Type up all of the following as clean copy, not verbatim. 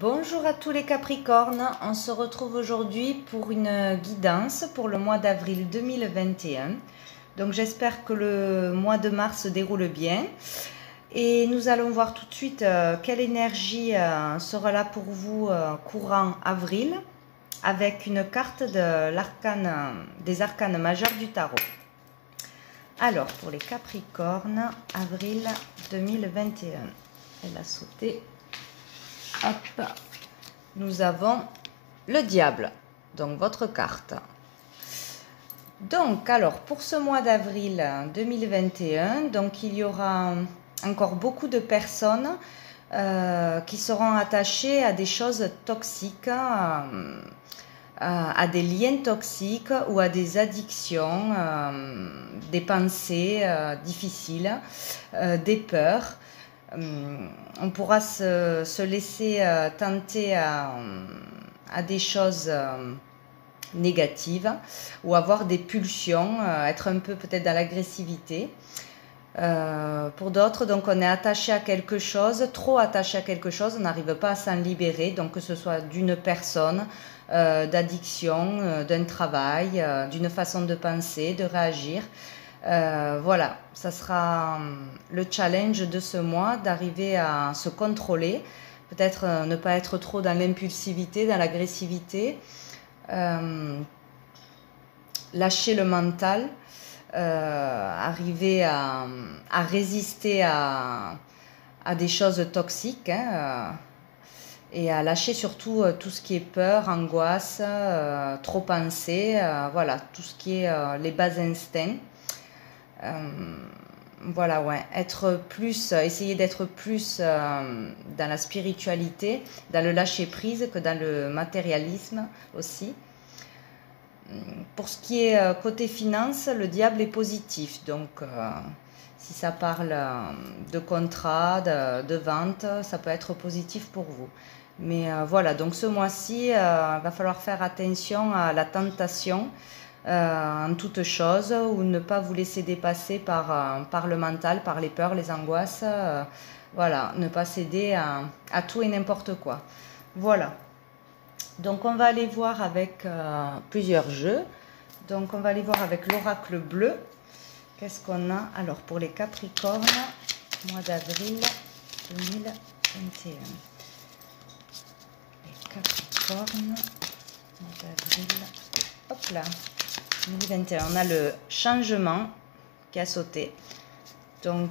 Bonjour à tous les Capricornes, on se retrouve aujourd'hui pour une guidance pour le mois d'avril 2021. Donc j'espère que le mois de mars se déroule bien. Et nous allons voir tout de suite quelle énergie sera là pour vous courant avril avec une carte de des arcanes majeurs du tarot. Alors pour les Capricornes, avril 2021. Elle a sauté. Hop, nous avons le diable, donc votre carte. Donc, alors, pour ce mois d'avril 2021, donc il y aura encore beaucoup de personnes qui seront attachées à des choses toxiques, à des liens toxiques ou à des addictions, des pensées difficiles, des peurs. On pourra se laisser tenter à des choses négatives ou avoir des pulsions, être un peu peut-être dans l'agressivité. Pour d'autres, donc on est attaché à quelque chose, trop attaché à quelque chose, on n'arrive pas à s'en libérer, donc que ce soit d'une personne, d'addiction, d'un travail, d'une façon de penser, de réagir. Voilà, ça sera le challenge de ce mois, d'arriver à se contrôler, peut-être ne pas être trop dans l'impulsivité, dans l'agressivité, lâcher le mental, arriver à résister à des choses toxiques, hein, et à lâcher surtout tout ce qui est peur, angoisse, trop penser, voilà, tout ce qui est les bas instincts. Voilà, ouais, être plus, essayer d'être plus dans la spiritualité, dans le lâcher prise que dans le matérialisme aussi. Pour ce qui est côté finance, le diable est positif, donc si ça parle de contrat, de vente, ça peut être positif pour vous. Mais voilà, donc ce mois-ci, il va falloir faire attention à la tentation en toute chose, ou ne pas vous laisser dépasser par le mental, par les peurs, les angoisses. Voilà, ne pas céder à tout et n'importe quoi. Voilà. Donc on va aller voir avec plusieurs jeux. Donc on va aller voir avec l'oracle bleu. Qu'est-ce qu'on a? Alors pour les Capricornes, mois d'avril 2021. Les Capricornes, mois d'avril. Hop là. 2021, on a le changement qui a sauté. Donc,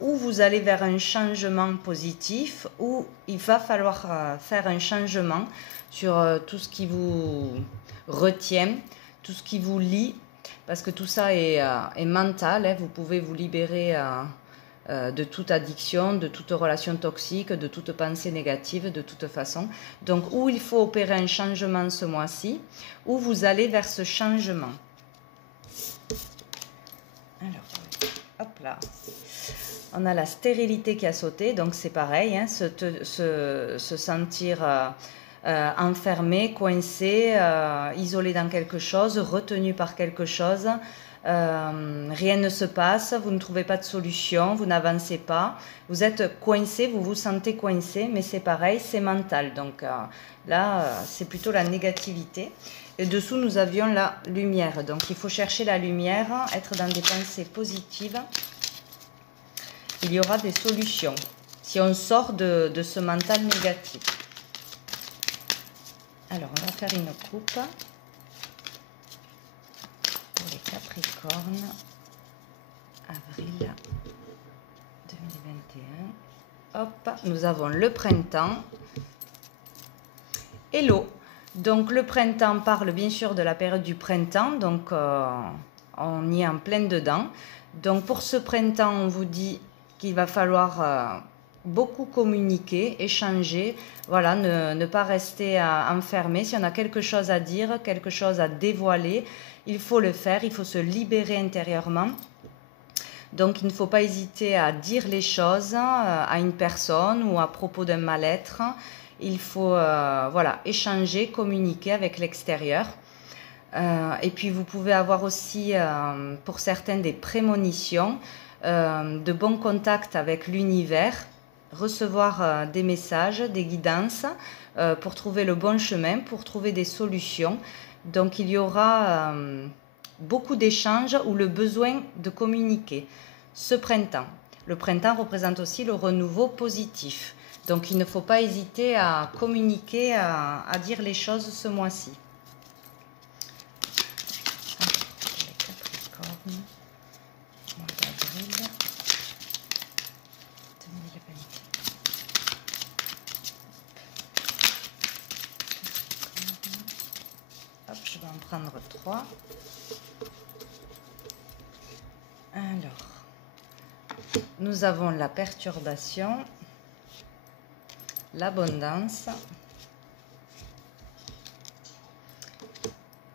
ou vous allez vers un changement positif, ou il va falloir faire un changement sur tout ce qui vous retient, tout ce qui vous lie, parce que tout ça est mental, hein. Vous pouvez vous libérer de toute addiction, de toute relation toxique, de toute pensée négative, de toute façon. Donc, ou il faut opérer un changement ce mois-ci, ou vous allez vers ce changement. Alors, hop là. On a la stérilité qui a sauté, donc c'est pareil, hein, se sentir enfermé, coincé, isolé dans quelque chose, retenu par quelque chose. Rien ne se passe, vous ne trouvez pas de solution, vous n'avancez pas, vous êtes coincé, vous vous sentez coincé, mais c'est pareil, c'est mental. Donc là, c'est plutôt la négativité. Et dessous, nous avions la lumière. Donc il faut chercher la lumière, être dans des pensées positives. Il y aura des solutions si on sort de ce mental négatif. Alors, on va faire une coupe pour les Capricornes, avril 2021. Hop, nous avons le printemps et l'eau. Donc, le printemps parle bien sûr de la période du printemps, donc on y est en plein dedans. Donc, pour ce printemps, on vous dit qu'il va falloir beaucoup communiquer, échanger, voilà, ne pas rester enfermé. Si on a quelque chose à dire, quelque chose à dévoiler, il faut le faire, il faut se libérer intérieurement. Donc il ne faut pas hésiter à dire les choses à une personne ou à propos d'un mal-être. Il faut voilà, échanger, communiquer avec l'extérieur. Et puis vous pouvez avoir aussi pour certains des prémonitions, de bons contacts avec l'univers. recevoir des messages, des guidances pour trouver le bon chemin, pour trouver des solutions. Donc il y aura beaucoup d'échanges ou le besoin de communiquer ce printemps. Le printemps représente aussi le renouveau positif. Donc il ne faut pas hésiter à communiquer, à dire les choses ce mois-ci. Hop, je vais en prendre 3. Alors, nous avons la perturbation, l'abondance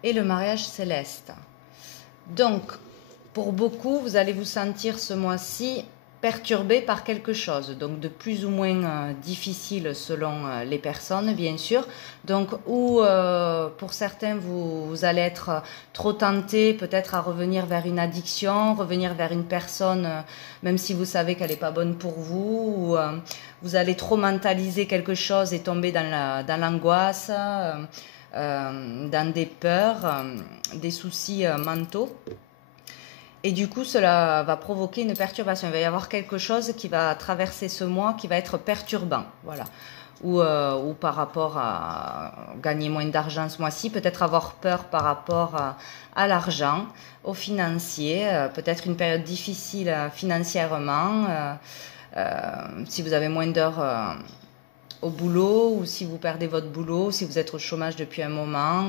et le mariage céleste. Donc, pour beaucoup, vous allez vous sentir ce mois-ci perturbé par quelque chose, donc de plus ou moins difficile selon les personnes, bien sûr. Donc, ou pour certains, vous allez être trop tenté peut-être à revenir vers une addiction, revenir vers une personne, même si vous savez qu'elle n'est pas bonne pour vous, ou vous allez trop mentaliser quelque chose et tomber dans l'angoisse, dans des peurs, des soucis mentaux. Et du coup, cela va provoquer une perturbation. Il va y avoir quelque chose qui va traverser ce mois qui va être perturbant. Voilà. Ou par rapport à gagner moins d'argent ce mois-ci, peut-être avoir peur par rapport à l'argent, au financier, peut-être une période difficile financièrement, si vous avez moins d'heures au boulot, ou si vous perdez votre boulot, si vous êtes au chômage depuis un moment,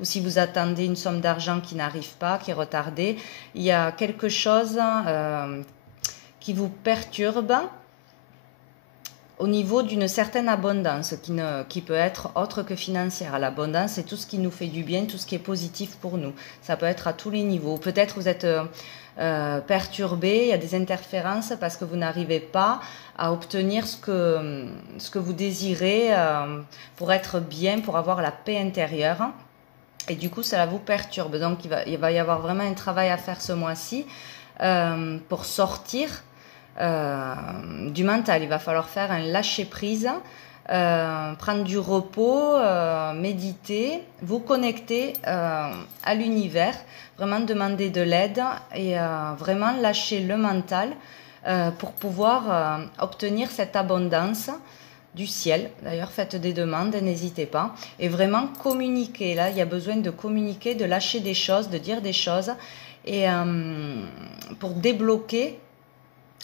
ou si vous attendez une somme d'argent qui n'arrive pas, qui est retardée. Il y a quelque chose qui vous perturbe au niveau d'une certaine abondance qui peut être autre que financière. L'abondance, c'est tout ce qui nous fait du bien, tout ce qui est positif pour nous. Ça peut être à tous les niveaux. Peut-être vous êtes perturbé, il y a des interférences parce que vous n'arrivez pas à obtenir ce que vous désirez pour être bien, pour avoir la paix intérieure. Et du coup, cela vous perturbe. Donc, il va y avoir vraiment un travail à faire ce mois-ci pour sortir du mental. Il va falloir faire un lâcher-prise, prendre du repos, méditer, vous connecter à l'univers, vraiment demander de l'aide et vraiment lâcher le mental pour pouvoir obtenir cette abondance du ciel. D'ailleurs, faites des demandes, n'hésitez pas. Et vraiment communiquer. Là, il y a besoin de communiquer, de lâcher des choses, de dire des choses. Et pour débloquer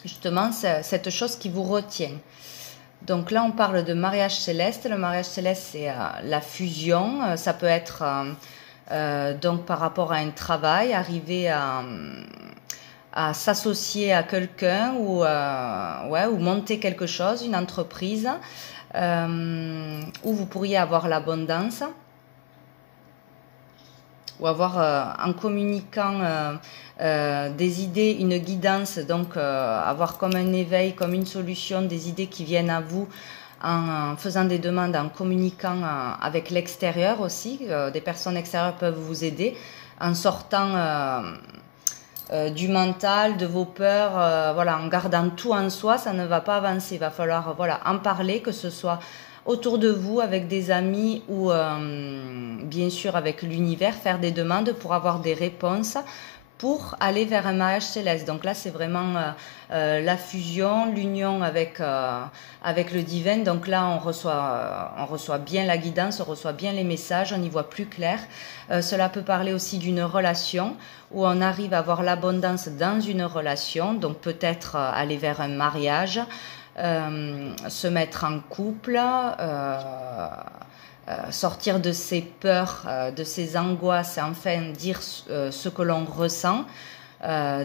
justement cette chose qui vous retient. Donc là, on parle de mariage céleste. Le mariage céleste, c'est la fusion. Ça peut être donc par rapport à un travail, arriver à s'associer à quelqu'un ou monter quelque chose, une entreprise, où vous pourriez avoir l'abondance, ou avoir en communiquant des idées, une guidance, donc avoir comme un éveil, comme une solution, des idées qui viennent à vous en faisant des demandes, en communiquant avec l'extérieur aussi. Des personnes extérieures peuvent vous aider en sortant du mental, de vos peurs, voilà, en gardant tout en soi, ça ne va pas avancer. Il va falloir en parler, que ce soit autour de vous, avec des amis ou bien sûr avec l'univers, faire des demandes pour avoir des réponses pour aller vers un mariage céleste. Donc là, c'est vraiment la fusion, l'union avec le divin. Donc là, on reçoit bien la guidance, on reçoit bien les messages, on y voit plus clair. Cela peut parler aussi d'une relation où on arrive à avoir l'abondance dans une relation, donc peut-être aller vers un mariage, se mettre en couple, sortir de ses peurs, de ses angoisses, et enfin dire ce que l'on ressent,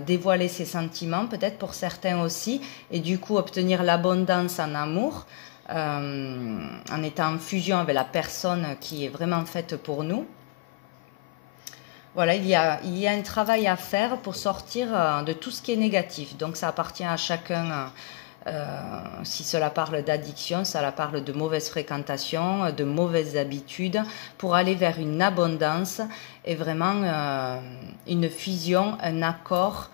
dévoiler ses sentiments peut-être pour certains aussi, et du coup obtenir l'abondance en amour, en étant en fusion avec la personne qui est vraiment faite pour nous. Voilà, il y a un travail à faire pour sortir de tout ce qui est négatif. Donc ça appartient à chacun. Si cela parle d'addiction, cela parle de mauvaise fréquentation, de mauvaises habitudes, pour aller vers une abondance et vraiment une fusion, un accord,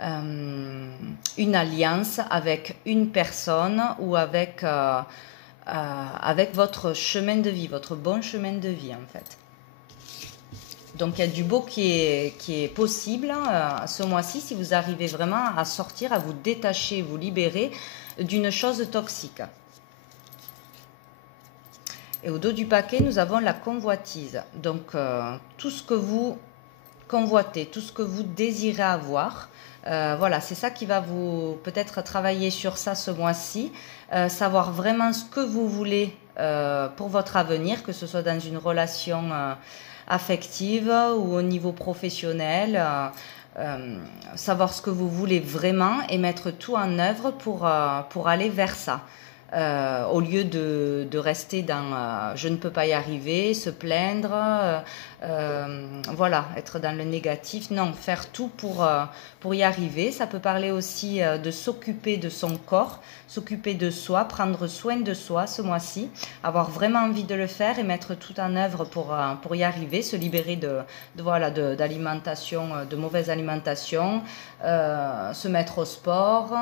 une alliance avec une personne ou avec, avec votre chemin de vie, votre bon chemin de vie en fait. Donc il y a du beau qui est possible ce mois-ci si vous arrivez vraiment à sortir, à vous détacher, vous libérer d'une chose toxique. Et au dos du paquet, nous avons la convoitise. Donc tout ce que vous convoitez, tout ce que vous désirez avoir, voilà, c'est ça qui va vous peut-être travailler sur ça ce mois-ci, savoir vraiment ce que vous voulez pour votre avenir, que ce soit dans une relation affective ou au niveau professionnel, savoir ce que vous voulez vraiment et mettre tout en œuvre pour aller vers ça. Au lieu de rester dans je ne peux pas y arriver, se plaindre, voilà, être dans le négatif. Non, faire tout pour y arriver. Ça peut parler aussi de s'occuper de son corps, s'occuper de soi, prendre soin de soi ce mois-ci, avoir vraiment envie de le faire et mettre tout en œuvre pour y arriver, se libérer voilà, d'alimentation, de mauvaise alimentation, se mettre au sport,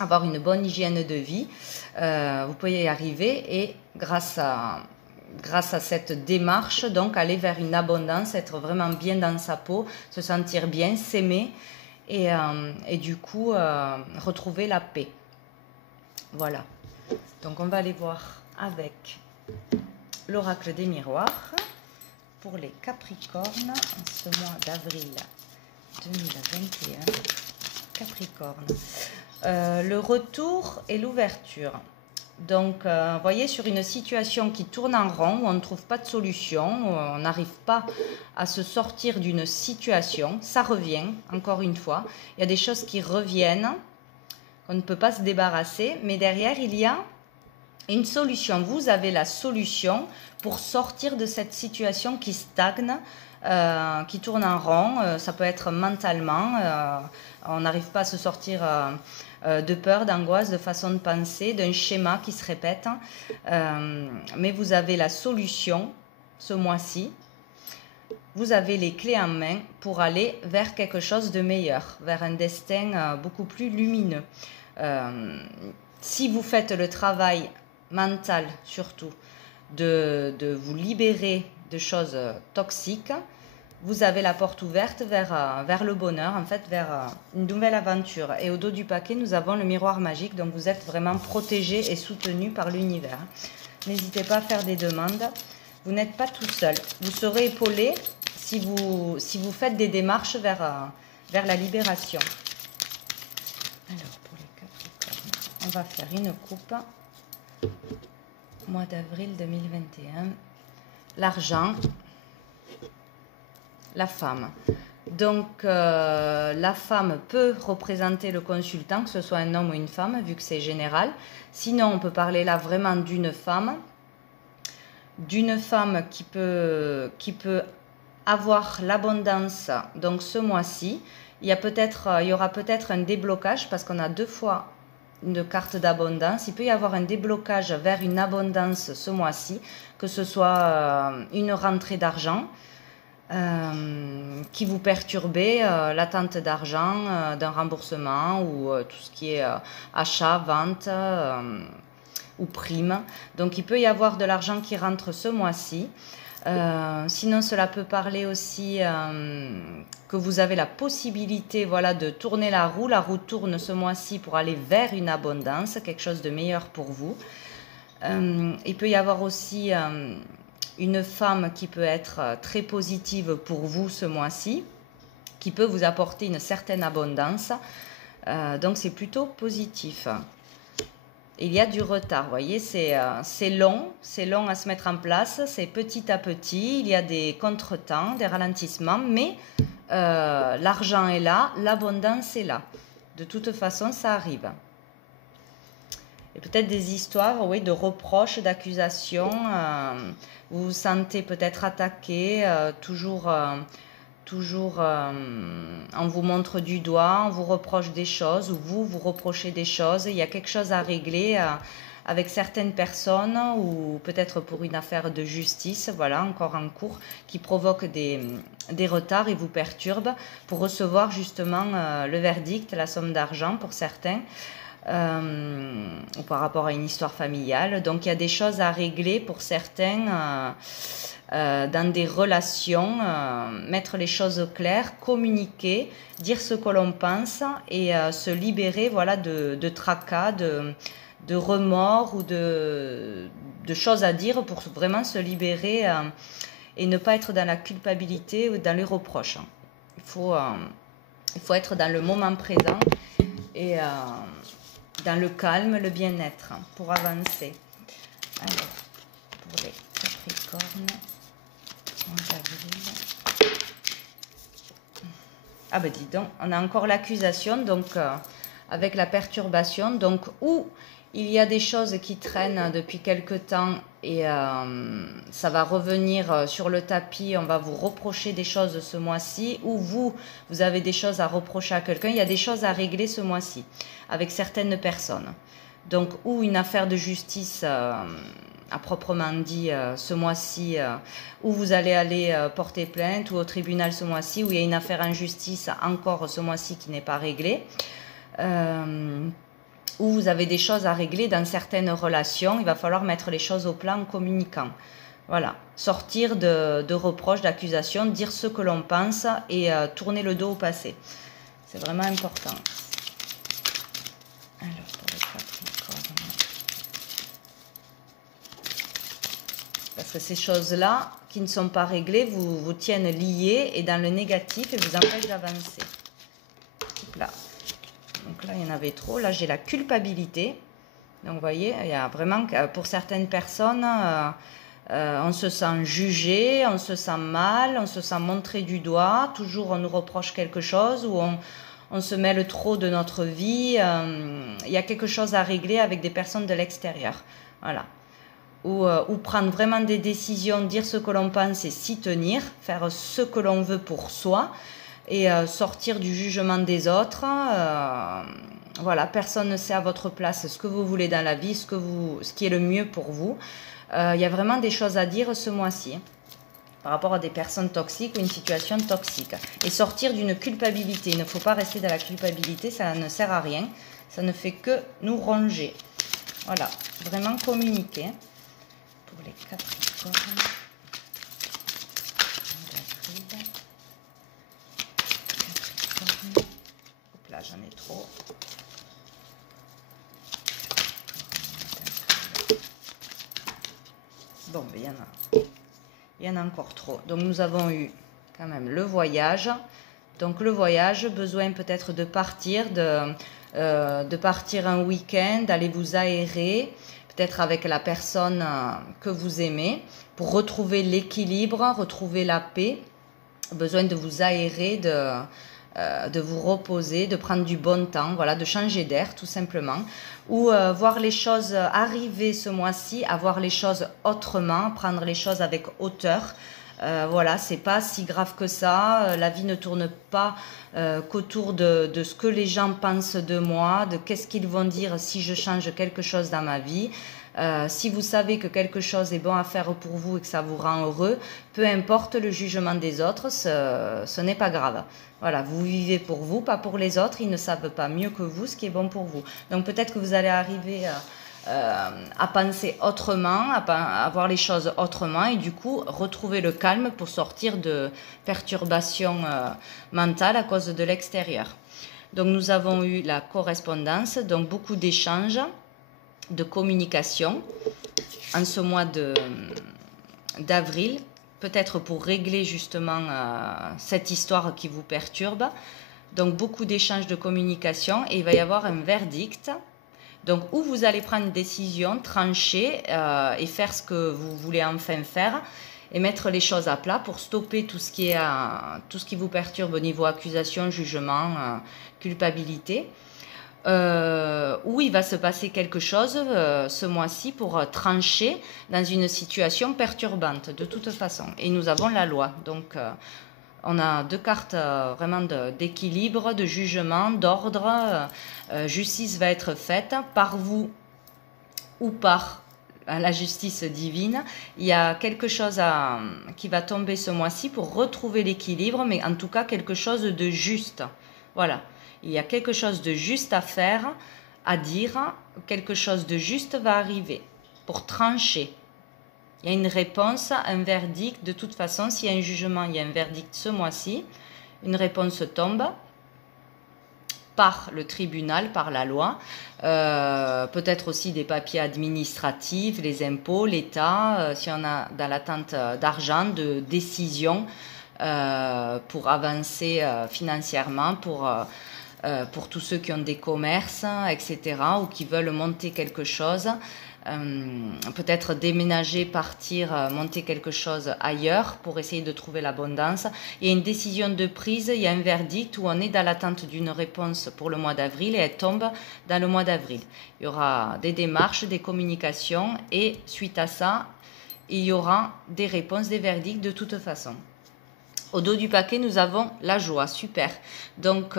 avoir une bonne hygiène de vie. Vous pouvez y arriver et grâce à cette démarche, donc aller vers une abondance, être vraiment bien dans sa peau, se sentir bien, s'aimer et du coup retrouver la paix. Voilà. Donc on va aller voir avec l'oracle des miroirs pour les Capricornes en ce mois d'avril 2021. Capricorne. Le retour et l'ouverture. Donc, vous voyez, sur une situation qui tourne en rond, où on ne trouve pas de solution, où on n'arrive pas à se sortir d'une situation, ça revient, encore une fois. Il y a des choses qui reviennent, qu'on ne peut pas se débarrasser, mais derrière, il y a une solution. Vous avez la solution pour sortir de cette situation qui stagne, qui tourne en rond. Ça peut être mentalement, on n'arrive pas à se sortir de peur, d'angoisse, de façon de penser, d'un schéma qui se répète. Mais vous avez la solution ce mois-ci. Vous avez les clés en main pour aller vers quelque chose de meilleur, vers un destin beaucoup plus lumineux. Si vous faites le travail mental surtout de vous libérer de choses toxiques, vous avez la porte ouverte vers le bonheur, en fait, vers une nouvelle aventure. Et au dos du paquet, nous avons le miroir magique, donc vous êtes vraiment protégé et soutenu par l'univers. N'hésitez pas à faire des demandes. Vous n'êtes pas tout seul. Vous serez épaulé si vous faites des démarches vers la libération. Alors, pour les Capricornes, on va faire une coupe. Mois d'avril 2021. L'argent. La femme. Donc, la femme peut représenter le consultant, que ce soit un homme ou une femme, vu que c'est général. Sinon, on peut parler là vraiment d'une femme qui peut avoir l'abondance. Donc, ce mois-ci, il y aura peut-être un déblocage, parce qu'on a 2 fois une carte d'abondance. Il peut y avoir un déblocage vers une abondance ce mois-ci, que ce soit une rentrée d'argent, qui vous perturbait, l'attente d'argent, d'un remboursement ou tout ce qui est achat, vente ou prime. Donc il peut y avoir de l'argent qui rentre ce mois-ci. Sinon cela peut parler aussi que vous avez la possibilité, voilà, de tourner la roue. La roue tourne ce mois-ci pour aller vers une abondance, quelque chose de meilleur pour vous. Il peut y avoir aussi une femme qui peut être très positive pour vous ce mois-ci, qui peut vous apporter une certaine abondance. Donc c'est plutôt positif. Il y a du retard, vous voyez, c'est long à se mettre en place, c'est petit à petit, il y a des contretemps, des ralentissements, mais l'argent est là, l'abondance est là. De toute façon, ça arrive. Et peut-être des histoires, oui, de reproches, d'accusations. Vous vous sentez peut-être attaqué, toujours on vous montre du doigt, on vous reproche des choses, ou vous reprochez des choses. Il y a quelque chose à régler avec certaines personnes, ou peut-être pour une affaire de justice, voilà, encore en cours, qui provoque des des retards et vous perturbe pour recevoir justement le verdict, la somme d'argent pour certains, ou par rapport à une histoire familiale. Donc il y a des choses à régler pour certains dans des relations, mettre les choses au clair, communiquer, dire ce que l'on pense et se libérer, voilà, de tracas, de remords ou de choses à dire pour vraiment se libérer et ne pas être dans la culpabilité ou dans les reproches. Il faut être dans le moment présent et dans le calme, le bien-être pour avancer. Alors, pour les Capricornes, 11 avril. Ah ben dis donc, on a encore l'accusation, donc avec la perturbation, donc où il y a des choses qui traînent depuis quelque temps et ça va revenir sur le tapis, on va vous reprocher des choses ce mois-ci, ou vous avez des choses à reprocher à quelqu'un, il y a des choses à régler ce mois-ci avec certaines personnes. Donc, ou une affaire de justice à proprement dit ce mois-ci, où vous allez aller porter plainte, ou au tribunal ce mois-ci, où il y a une affaire en justice encore ce mois-ci qui n'est pas réglée. Où vous avez des choses à régler dans certaines relations, il va falloir mettre les choses au plan en communiquant. Voilà, sortir de reproches, d'accusations, dire ce que l'on pense et tourner le dos au passé. C'est vraiment important. Alors, pour les Capricornes. Parce que ces choses-là, qui ne sont pas réglées, vous tiennent liés et dans le négatif et vous empêchent d'avancer. Là. Donc là, il y en avait trop. Là, j'ai la culpabilité. Donc, vous voyez, il y a vraiment, pour certaines personnes, on se sent jugé, on se sent mal, on se sent montré du doigt. Toujours, on nous reproche quelque chose ou on se mêle trop de notre vie. Il y a quelque chose à régler avec des personnes de l'extérieur. Voilà. Ou prendre vraiment des décisions, dire ce que l'on pense et s'y tenir, faire ce que l'on veut pour soi. Et sortir du jugement des autres. Voilà, personne ne sait à votre place ce que vous voulez dans la vie, ce qui est le mieux pour vous. Il y a vraiment des choses à dire ce mois-ci par rapport à des personnes toxiques ou une situation toxique. Et sortir d'une culpabilité. Il ne faut pas rester dans la culpabilité, ça ne sert à rien. Ça ne fait que nous ronger. Voilà, vraiment communiquer. Pour les Capricornes. Là, j'en ai trop. Bon, mais il y en a encore trop. Donc, nous avons eu quand même le voyage. Donc, le voyage, besoin peut-être de partir, de partir un week-end, d'aller vous aérer, peut-être avec la personne que vous aimez, pour retrouver l'équilibre, retrouver la paix. Besoin de vous aérer, de vous reposer, de prendre du bon temps, voilà, de changer d'air tout simplement, ou voir les choses arriver ce mois-ci, à voir les choses autrement, prendre les choses avec hauteur. Voilà, c'est pas si grave que ça, la vie ne tourne pas qu'autour de ce que les gens pensent de moi, de qu'est-ce qu'ils vont dire si je change quelque chose dans ma vie. Si vous savez que quelque chose est bon à faire pour vous et que ça vous rend heureux, peu importe le jugement des autres, ce n'est pas grave. Voilà, vous vivez pour vous, pas pour les autres. Ils ne savent pas mieux que vous ce qui est bon pour vous. Donc peut-être que vous allez arriver à penser autrement, à voir les choses autrement et du coup retrouver le calme pour sortir de perturbations mentales à cause de l'extérieur. Donc nous avons eu la correspondance, donc beaucoup d'échanges, de communication en ce mois d'avril, peut-être pour régler justement cette histoire qui vous perturbe. Donc beaucoup d'échanges de communication et il va y avoir un verdict. Donc où vous allez prendre une décision, trancher et faire ce que vous voulez enfin faire et mettre les choses à plat pour stopper tout ce qui vous perturbe au niveau accusation, jugement, culpabilité. Où il va se passer quelque chose ce mois-ci pour trancher dans une situation perturbante de toute façon. Et nous avons la loi. Donc on a deux cartes vraiment d'équilibre, de jugement, d'ordre. Justice va être faite par vous ou par à la justice divine. Il y a quelque chose qui va tomber ce mois-ci pour retrouver l'équilibre, mais en tout cas quelque chose de juste. Voilà, il y a quelque chose de juste à faire, à dire, quelque chose de juste va arriver pour trancher. Il y a une réponse, un verdict. De toute façon, s'il y a un jugement, il y a un verdict ce mois-ci. Une réponse tombe par le tribunal, par la loi. Peut-être aussi des papiers administratifs, les impôts, l'État, si on a dans l'attente d'argent, de décisions pour avancer financièrement, pour tous ceux qui ont des commerces, etc., ou qui veulent monter quelque chose. Peut-être déménager, partir, monter quelque chose ailleurs pour essayer de trouver l'abondance. Il y a une décision de prise, il y a un verdict où on est dans l'attente d'une réponse pour le mois d'avril et elle tombe dans le mois d'avril. Il y aura des démarches, des communications et suite à ça, il y aura des réponses, des verdicts de toute façon. Au dos du paquet, nous avons la joie, super. Donc,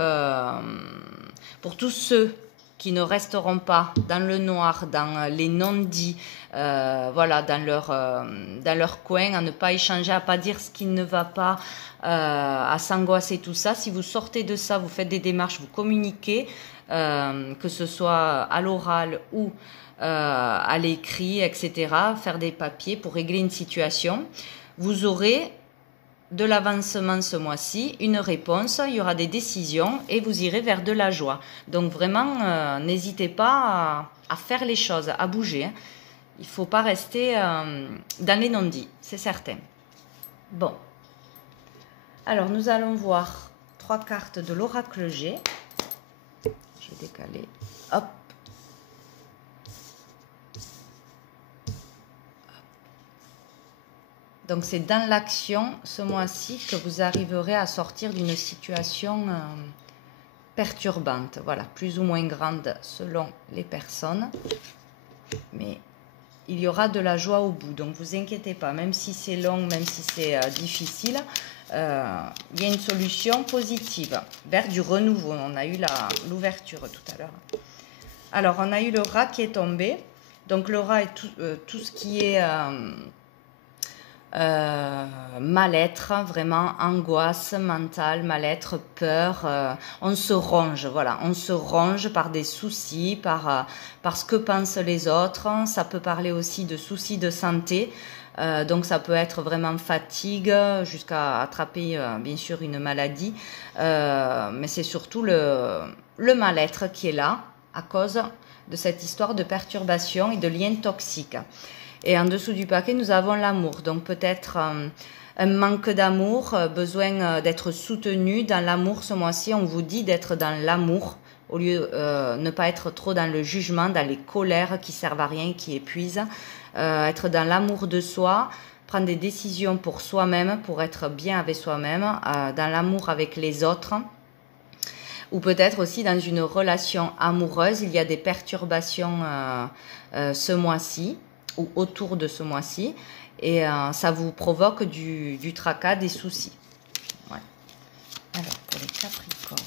pour tous ceux qui ne resteront pas dans le noir, dans les non-dits, voilà, dans leur coin, à ne pas échanger, à ne pas dire ce qui ne va pas, à s'angoisser, tout ça. Si vous sortez de ça, vous faites des démarches, vous communiquez, que ce soit à l'oral ou à l'écrit, etc., faire des papiers pour régler une situation, vous aurez de l'avancement ce mois-ci, une réponse, il y aura des décisions et vous irez vers de la joie. Donc vraiment, n'hésitez pas à faire les choses, à bouger. Hein. Il ne faut pas rester dans les non-dits, c'est certain. Bon. Alors, nous allons voir 3 cartes de l'oracle G. Je vais décaler. Hop. Donc, c'est dans l'action, ce mois-ci, que vous arriverez à sortir d'une situation perturbante. Voilà, plus ou moins grande selon les personnes. Mais il y aura de la joie au bout. Donc, vous inquiétez pas. Même si c'est long, même si c'est difficile, il y a une solution positive vers du renouveau. On a eu l'ouverture tout à l'heure. Alors, on a eu le rat qui est tombé. Donc, le rat est tout ce qui est... mal-être, vraiment angoisse mentale, mal-être, peur, on se ronge, voilà, on se ronge par des soucis, par ce que pensent les autres. Ça peut parler aussi de soucis de santé, donc ça peut être vraiment fatigue jusqu'à attraper bien sûr une maladie, mais c'est surtout le mal-être qui est là à cause de cette histoire de perturbation et de liens toxiques. Et en dessous du paquet, nous avons l'amour. Donc peut-être un manque d'amour, besoin d'être soutenu dans l'amour. Ce mois-ci, on vous dit d'être dans l'amour, au lieu de ne pas être trop dans le jugement, dans les colères qui servent à rien, qui épuisent. Être dans l'amour de soi, prendre des décisions pour soi-même, pour être bien avec soi-même, dans l'amour avec les autres. Ou peut-être aussi dans une relation amoureuse, il y a des perturbations ce mois-ci, ou autour de ce mois-ci, et ça vous provoque du tracas, des soucis. Ouais. Alors, pour les Capricornes,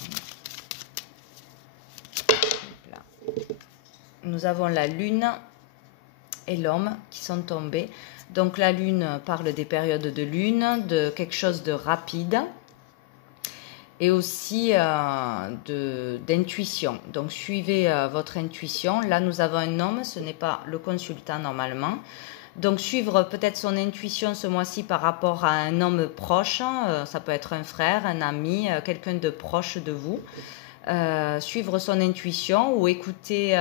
nous avons la Lune et l'Homme qui sont tombés. Donc, la Lune parle des périodes de Lune, de quelque chose de rapide, et aussi d'intuition. Donc, suivez votre intuition. Là, nous avons un homme, ce n'est pas le consultant normalement. Donc, suivre peut-être son intuition ce mois-ci par rapport à un homme proche. Ça peut être un frère, un ami, quelqu'un de proche de vous. Suivre son intuition ou écouter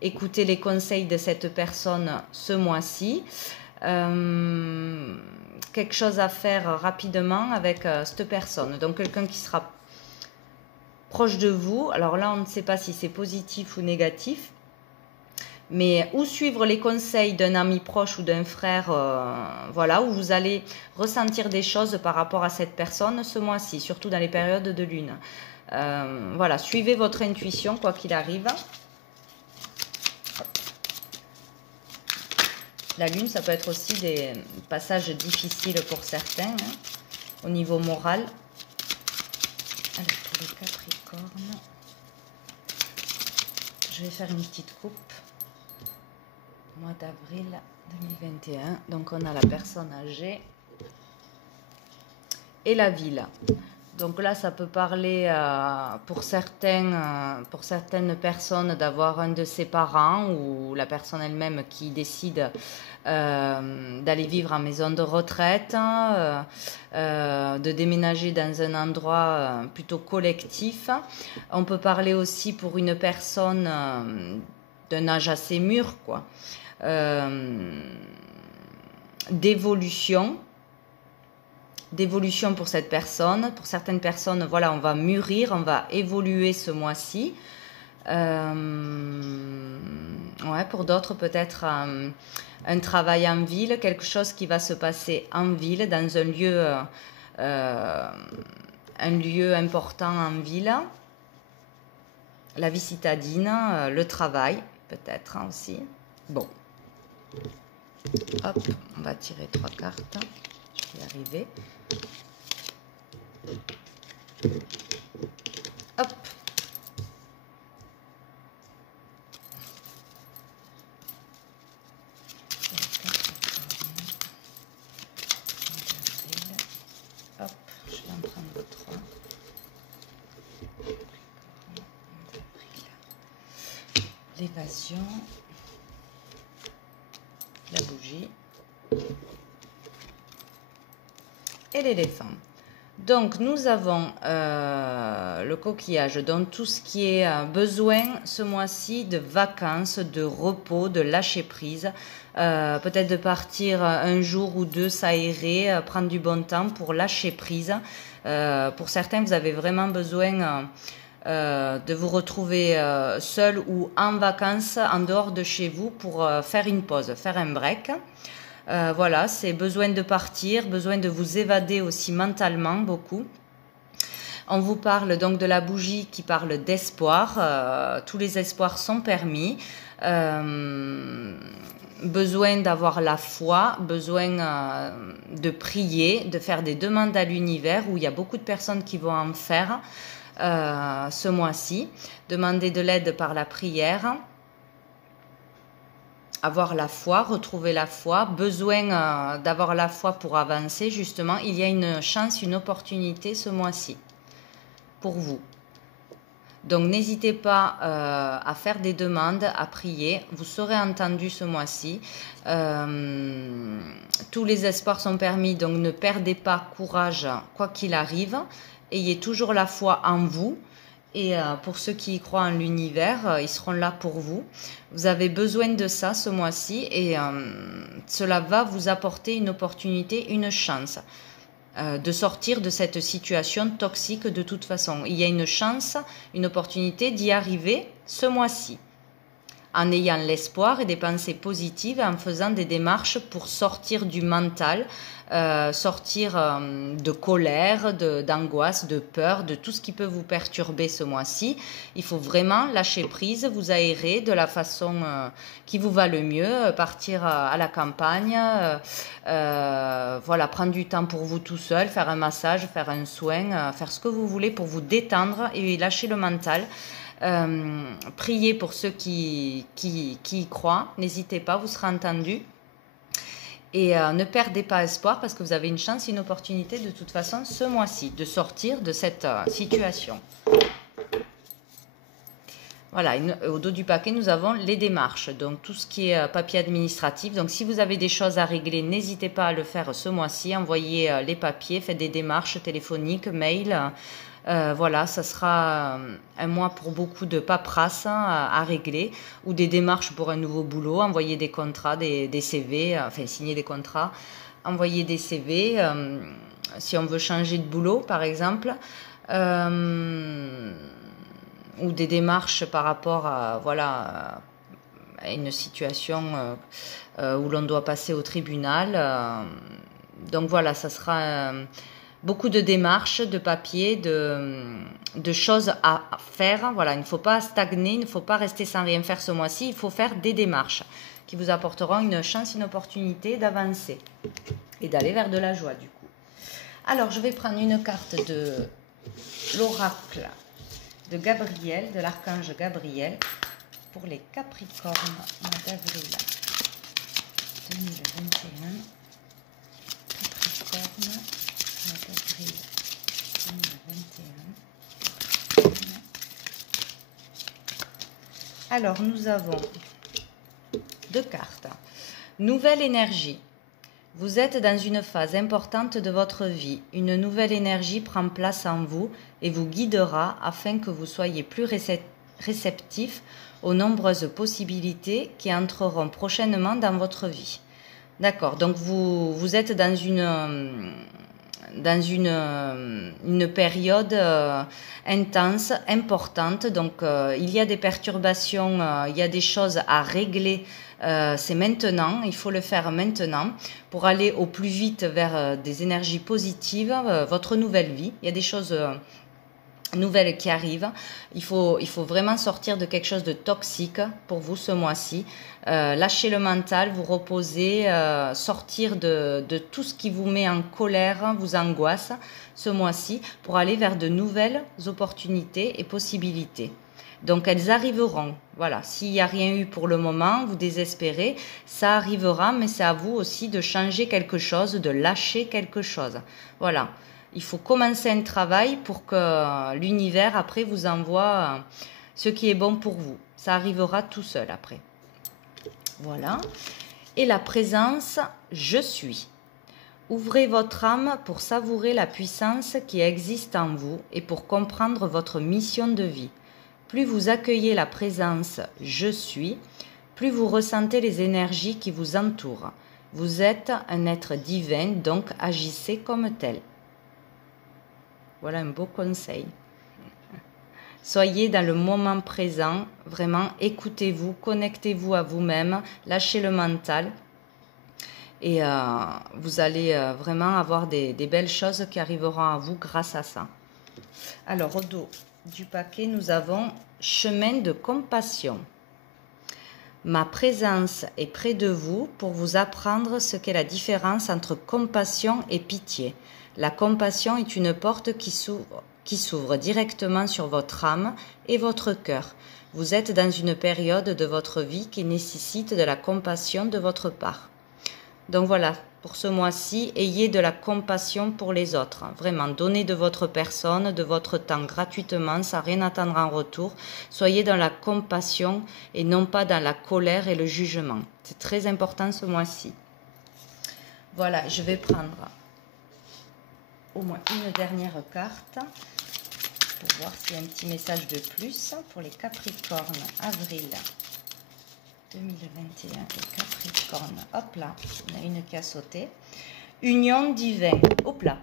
les conseils de cette personne ce mois-ci. Quelque chose à faire rapidement avec cette personne. Donc, quelqu'un qui sera proche de vous. Alors là, on ne sait pas si c'est positif ou négatif. Mais ou suivre les conseils d'un ami proche ou d'un frère, voilà, où vous allez ressentir des choses par rapport à cette personne ce mois-ci, surtout dans les périodes de lune. Voilà, suivez votre intuition, quoi qu'il arrive. La lune, ça peut être aussi des passages difficiles pour certains, hein, au niveau moral. Alors, pour les Capricornes, je vais faire une petite coupe. Mois d'avril 2021. Donc on a la personne âgée et la ville. Donc là, ça peut parler pour certaines personnes d'avoir un de ses parents ou la personne elle-même qui décide d'aller vivre en maison de retraite, de déménager dans un endroit plutôt collectif. On peut parler aussi pour une personne d'un âge assez mûr, quoi, d'évolution pour cette personne. Pour certaines personnes, voilà, on va mûrir, on va évoluer ce mois-ci. Ouais, pour d'autres, peut-être un travail en ville, quelque chose qui va se passer en ville, dans un lieu important en ville. La vie citadine, le travail, peut-être aussi. Bon. Hop, on va tirer 3 cartes. Je vais y arriver. Hop. Hop, je vais en prendre 3. L'évasion. La bougie. Et l'éléphant. Donc nous avons le coquillage, donc tout ce qui est besoin ce mois-ci de vacances, de repos, de lâcher prise, peut-être de partir un jour ou deux s'aérer, prendre du bon temps pour lâcher prise. Pour certains, vous avez vraiment besoin de vous retrouver seul ou en vacances en dehors de chez vous pour faire une pause, faire un break. Voilà, c'est besoin de partir, besoin de vous évader aussi mentalement beaucoup. On vous parle donc de la bougie qui parle d'espoir. Tous les espoirs sont permis. Besoin d'avoir la foi, besoin de prier, de faire des demandes à l'univers où il y a beaucoup de personnes qui vont en faire ce mois-ci. Demander de l'aide par la prière. Avoir la foi, retrouver la foi, besoin d'avoir la foi pour avancer, justement. Il y a une chance, une opportunité ce mois-ci pour vous. Donc n'hésitez pas à faire des demandes, à prier. Vous serez entendu ce mois-ci. Tous les espoirs sont permis, donc ne perdez pas courage quoi qu'il arrive. Ayez toujours la foi en vous. Et pour ceux qui y croient en l'univers, ils seront là pour vous. Vous avez besoin de ça ce mois-ci et cela va vous apporter une opportunité, une chance de sortir de cette situation toxique de toute façon. Il y a une chance, une opportunité d'y arriver ce mois-ci en ayant l'espoir et des pensées positives, en faisant des démarches pour sortir du mental, sortir de colère, d'angoisse, de peur, de tout ce qui peut vous perturber ce mois-ci. Il faut vraiment lâcher prise, vous aérer de la façon qui vous va le mieux, partir à la campagne, voilà, prendre du temps pour vous tout seul, faire un massage, faire un soin, faire ce que vous voulez pour vous détendre et lâcher le mental. Priez pour ceux qui y croient, n'hésitez pas, vous serez entendu. Et ne perdez pas espoir parce que vous avez une chance, une opportunité de toute façon ce mois-ci de sortir de cette situation. Voilà, au dos du paquet, nous avons les démarches, donc tout ce qui est papier administratif. Donc si vous avez des choses à régler, n'hésitez pas à le faire ce mois-ci. Envoyez les papiers, faites des démarches téléphoniques, mail. Voilà, ça sera un mois pour beaucoup de paperasse à régler ou des démarches pour un nouveau boulot, envoyer des contrats, des CV, enfin signer des contrats, envoyer des CV, si on veut changer de boulot par exemple, ou des démarches par rapport à, voilà, à une situation où l'on doit passer au tribunal. Donc voilà, ça sera... beaucoup de démarches, de papiers, de choses à faire. Voilà, il ne faut pas stagner, il ne faut pas rester sans rien faire ce mois-ci. Il faut faire des démarches qui vous apporteront une chance, une opportunité d'avancer et d'aller vers de la joie du coup. Alors, je vais prendre une carte de l'oracle de Gabriel, de l'archange Gabriel, pour les Capricornes, mois d'avril 2021, Capricorne, mois d'avril 2021. Alors, nous avons deux cartes. Nouvelle énergie. Vous êtes dans une phase importante de votre vie. Une nouvelle énergie prend place en vous et vous guidera afin que vous soyez plus réceptif aux nombreuses possibilités qui entreront prochainement dans votre vie. D'accord, donc vous êtes dans une période intense, importante, donc il y a des perturbations, il y a des choses à régler, c'est maintenant, il faut le faire maintenant pour aller au plus vite vers des énergies positives, votre nouvelle vie, il y a des choses nouvelles qui arrivent, il faut vraiment sortir de quelque chose de toxique pour vous ce mois-ci, lâcher le mental, vous reposer, sortir de tout ce qui vous met en colère, vous angoisse ce mois-ci pour aller vers de nouvelles opportunités et possibilités. Donc elles arriveront, voilà, s'il n'y a rien eu pour le moment, vous désespérez, ça arrivera, mais c'est à vous aussi de changer quelque chose, de lâcher quelque chose, voilà. Il faut commencer un travail pour que l'univers, après, vous envoie ce qui est bon pour vous. Ça arrivera tout seul après. Voilà. Et la présence, je suis. Ouvrez votre âme pour savourer la puissance qui existe en vous et pour comprendre votre mission de vie. Plus vous accueillez la présence « je suis », plus vous ressentez les énergies qui vous entourent. Vous êtes un être divin, donc agissez comme tel. Voilà un beau conseil. Soyez dans le moment présent, vraiment écoutez-vous, connectez-vous à vous-même, lâchez le mental et vous allez vraiment avoir des belles choses qui arriveront à vous grâce à ça. Alors au dos du paquet, nous avons chemin de compassion. Ma présence est près de vous pour vous apprendre ce qu'est la différence entre compassion et pitié. La compassion est une porte qui s'ouvre directement sur votre âme et votre cœur. Vous êtes dans une période de votre vie qui nécessite de la compassion de votre part. Donc voilà, pour ce mois-ci, ayez de la compassion pour les autres. Vraiment, donnez de votre personne, de votre temps gratuitement, sans rien attendre en retour. Soyez dans la compassion et non pas dans la colère et le jugement. C'est très important ce mois-ci. Voilà, je vais prendre au moins une dernière carte pour voir s'il y a un petit message de plus pour les Capricornes, avril 2021, les Capricornes. Hop là, on a une qui a sauté. Union divine, hop là.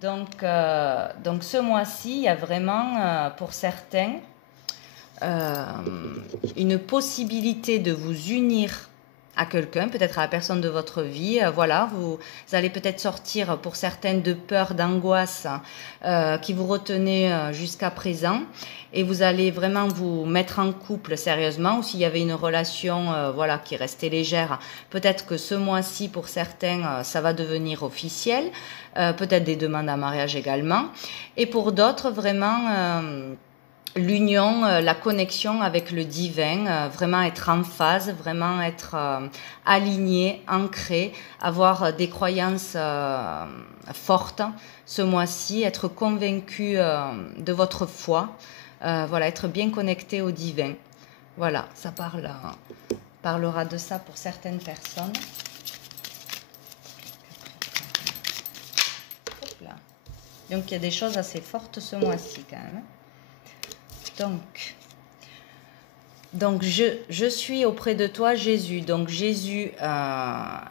Donc ce mois-ci, il y a vraiment pour certains une possibilité de vous unir à quelqu'un, peut-être à la personne de votre vie. Voilà, vous allez peut-être sortir pour certaines de peur, d'angoisse qui vous retenaient jusqu'à présent et vous allez vraiment vous mettre en couple sérieusement ou s'il y avait une relation voilà, qui restait légère, peut-être que ce mois-ci pour certains ça va devenir officiel, peut-être des demandes en mariage également et pour d'autres vraiment l'union, la connexion avec le divin, vraiment être en phase, vraiment être aligné, ancré, avoir des croyances fortes ce mois-ci, être convaincu de votre foi, voilà, être bien connecté au divin. Voilà, ça parlera de ça pour certaines personnes. Hop là. Donc il y a des choses assez fortes ce mois-ci quand même. Donc je suis auprès de toi, Jésus. Donc Jésus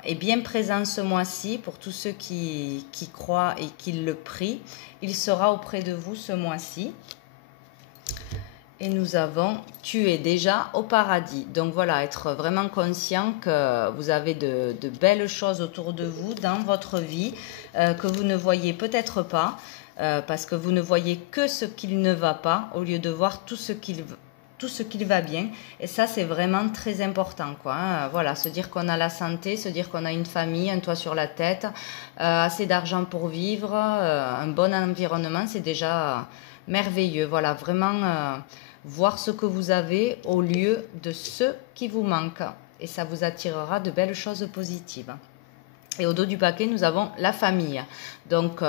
est bien présent ce mois-ci pour tous ceux qui croient et qui le prient. Il sera auprès de vous ce mois-ci. Et nous avons « Tu es déjà au paradis ». Donc voilà, être vraiment conscient que vous avez de belles choses autour de vous dans votre vie, que vous ne voyez peut-être pas. Parce que vous ne voyez que ce qu'il ne va pas au lieu de voir tout ce qu'il va bien. Et ça, c'est vraiment très important, quoi, hein. Voilà, se dire qu'on a la santé, se dire qu'on a une famille, un toit sur la tête, assez d'argent pour vivre, un bon environnement, c'est déjà merveilleux. Voilà, vraiment voir ce que vous avez au lieu de ce qui vous manque. et ça vous attirera de belles choses positives. Et au dos du paquet, nous avons la famille. Donc,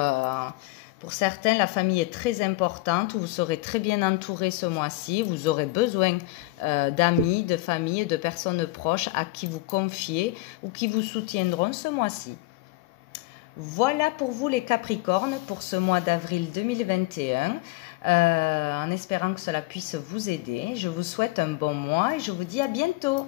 pour certains, la famille est très importante. Vous serez très bien entouré ce mois-ci. Vous aurez besoin d'amis, de famille, de personnes proches à qui vous confier ou qui vous soutiendront ce mois-ci. Voilà pour vous les Capricornes pour ce mois d'avril 2021. En espérant que cela puisse vous aider. Je vous souhaite un bon mois et je vous dis à bientôt.